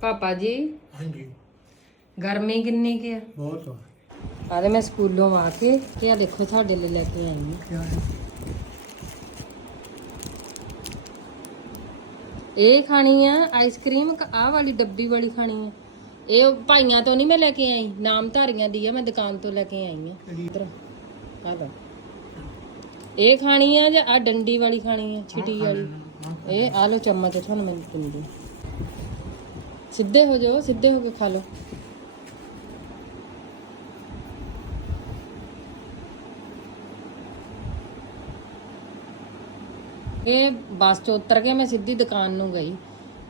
ਪਾਪਾ ਜੀ? ਹਾਂਜੀ। ਗਰਮੀ ਕਿੰਨੀ ਕੀ ਆ? ਬਹੁਤ ਆ। ਆਰੇ ਮੈਂ ਸਕੂਲੋਂ ਆ ਕੇ ਕੀ ਆ ਦੇਖੋ ਤੁਹਾਡੇ ਲਈ ਲੈ ਕੇ ਆਈ ਹਾਂ। ਕਿਆ ਹੈ? ਇਹ ਖਾਣੀ ਆ ਆਈਸਕ੍ਰੀਮ ਆਹ ਵਾਲੀ ਡੱਬੀ ਵਾਲੀ ਖਾਣੀ ਆ। ਇਹ ਭਾਈਆਂ ਤੋਂ ਨਹੀਂ ਮੈਂ ਲੈ ਕੇ ਆਈ ਨਾਮਧਾਰੀਆਂ ਦੀ ਆ ਮੈਂ ਦੁਕਾਨ ਤੋਂ ਲੈ ਕੇ ਆਈ ਆ। ਕਿਹੜੀ? ਇੱਧਰ ਆ ਲਓ ਇਹ ਖਾਣੀ ਆ ਜਾਂ ਆ ਡੰਡੀ ਵਾਲੀ ਖਾਣੀ ਆ ਛਿਟੀ ਵਾਲੀ? ਇਹ ਆ ਲਓ ਚਮਚ ਤੁਹਾਨੂੰ ਮੈਂ ਦਿੰਦੀ ਸਿੱਧੇ ਹੋ ਜਾਓ ਸਿੱਧੇ ਹੋ ਕੇ ਖਾ ਲਓ। ਇਹ ਬੱਸ ਤੋਂ ਉਤਰ ਕੇ ਮੈਂ ਸਿੱਧੀ ਦੁਕਾਨ ਨੂੰ ਗਈ।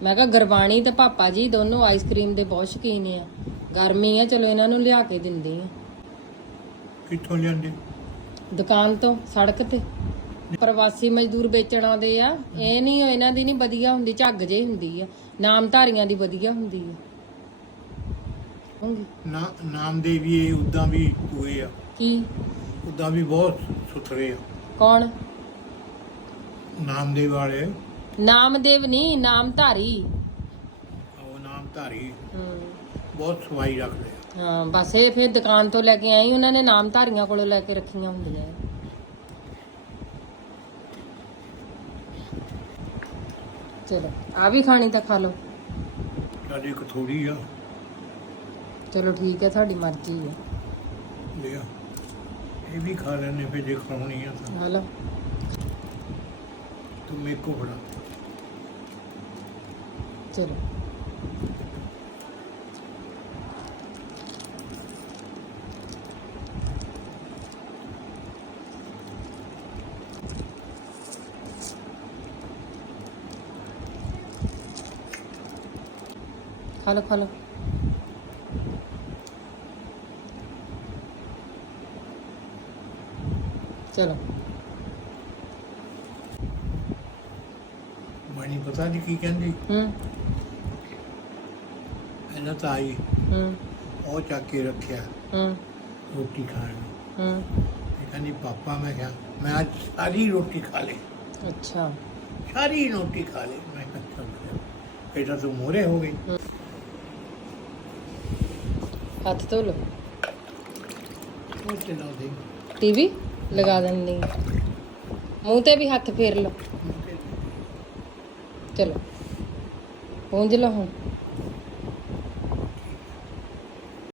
ਮੈਂ ਕਿਹਾ ਗਰਬਾਣੀ ਤੇ ਪਾਪਾ ਜੀ ਦੋਨੋਂ ਆਈਸਕ੍ਰੀਮ ਦੇ ਬਹੁਤ ਸ਼ੌਕੀਨ ਆ। ਗਰਮੀ ਆ ਚਲੋ ਇਹਨਾਂ ਨੂੰ ਲਿਆ ਕੇ ਦਿੰਦੀ ਆ। ਕਿੱਥੋਂ ਲਿਆਂਦੇ? ਦੁਕਾਨ ਤੋਂ ਸੜਕ ਤੇ। ਪ੍ਰਵਾਸੀ ਮਜ਼ਦੂਰ ਵੇਚਣ ਆਉਂਦੇ ਆ। ਇਹ ਨਹੀਂ ਇਹਨਾਂ ਦੀ ਨਹੀਂ ਵਧੀਆ ਹੁੰਦੀ ਝੱਗ ਜੇ ਹੁੰਦੀ ਆ। ਨਾਮਧਾਰੀਆਂ ਦੀ ਵਧੀਆ ਹੁੰਦੀ ਆ। ਹੋਊਗੀ। ਨਾ ਨਾਮ ਦੇ ਵੀ ਇਹ ਉਦਾਂ ਵੀ ਹੋਏ ਆ। ਕੀ? ਉਦਾਂ ਵੀ ਬਹੁਤ ਸੁਥਰੇ ਆ। ਕੌਣ? ਨਾਮ ਦੇ ਵਾਲੇ। ਨਾਮਦੇਵ ਨਹੀਂ ਨਾਮਧਾਰੀ। ਉਹ ਨਾਮ ਧਾਰੀ ਹਮ, ਬਹੁਤ ਸਫ਼ਾਈ ਰੱਖਦੇ ਆ। ਹਾਂ ਬਸ ਇਹ ਫਿਰ ਦੁਕਾਨ ਤੋਂ ਲੈ ਕੇ ਆਈ ਉਹਨਾਂ ਨੇ ਨਾਮਧਾਰੀਆਂ ਕੋਲੋਂ ਲੈ ਕੇ ਰੱਖੀਆਂ ਹੁੰਦੀਆਂ। ਆ। ਚਲੋ ਆ ਵੀ ਖਾਣੀ ਤਾਂ ਖਾ ਲਓ। ਸਾਡੇ ਇੱਕ ਥੋੜੀ ਆ। ਚਲੋ ਠੀਕ ਹੈ ਤੁਹਾਡੀ ਮਰਜ਼ੀ ਹੈ। ਲਿਆ ਇਹ ਵੀ ਖਾ ਲੈਣੇ ਫਿਰ ਜੇ ਖਾਣੀ ਆ ਤਾਂ। ਖਾ ਲਓ। ਤੂੰ ਮੇਰੇ ਕੋ ਫੜਾ। ਚਲੋ। ਖਾ ਲਓ ਖਾ ਲਓ ਚਲੋ ਮੈਨੂੰ ਪਤਾ ਨਹੀਂ ਕੀ ਕਹਿੰਦੀ ਹੂੰ ਇਹਨਾਂ ਤਾਂ ਆਈ ਹੂੰ ਉਹ ਚੱਕ ਕੇ ਰੱਖਿਆ ਹੂੰ ਰੋਟੀ ਖਾਣ ਨੂੰ ਹੂੰ ਇਹ ਕਹਿੰਦੀ ਪਾਪਾ ਮੈਂ ਕਿਹਾ ਮੈਂ ਅੱਜ ਸਾਰੀ ਰੋਟੀ ਖਾ ਲਈ ਅੱਛਾ ਸਾਰੀ ਰੋਟੀ ਖਾ ਲਈ ਮੈਂ ਕਿਹਾ ਚੱਲ ਫਿਰ। ਬੇਟਾ ਤੂੰ ਮੋਰੇ ਹੋ ਗਈ ਹੱਥ ਧੋ ਲਓ। ਦੇ ਟੀਵੀ ਲਗਾ ਦਿੰਦੀ ਹਾਂ। ਮੂੰਹ ਤੇ ਵੀ ਹੱਥ ਫੇਰ ਲਓ। ਚਲੋ। ਪੂੰਝ ਲਓ ਹੁਣ।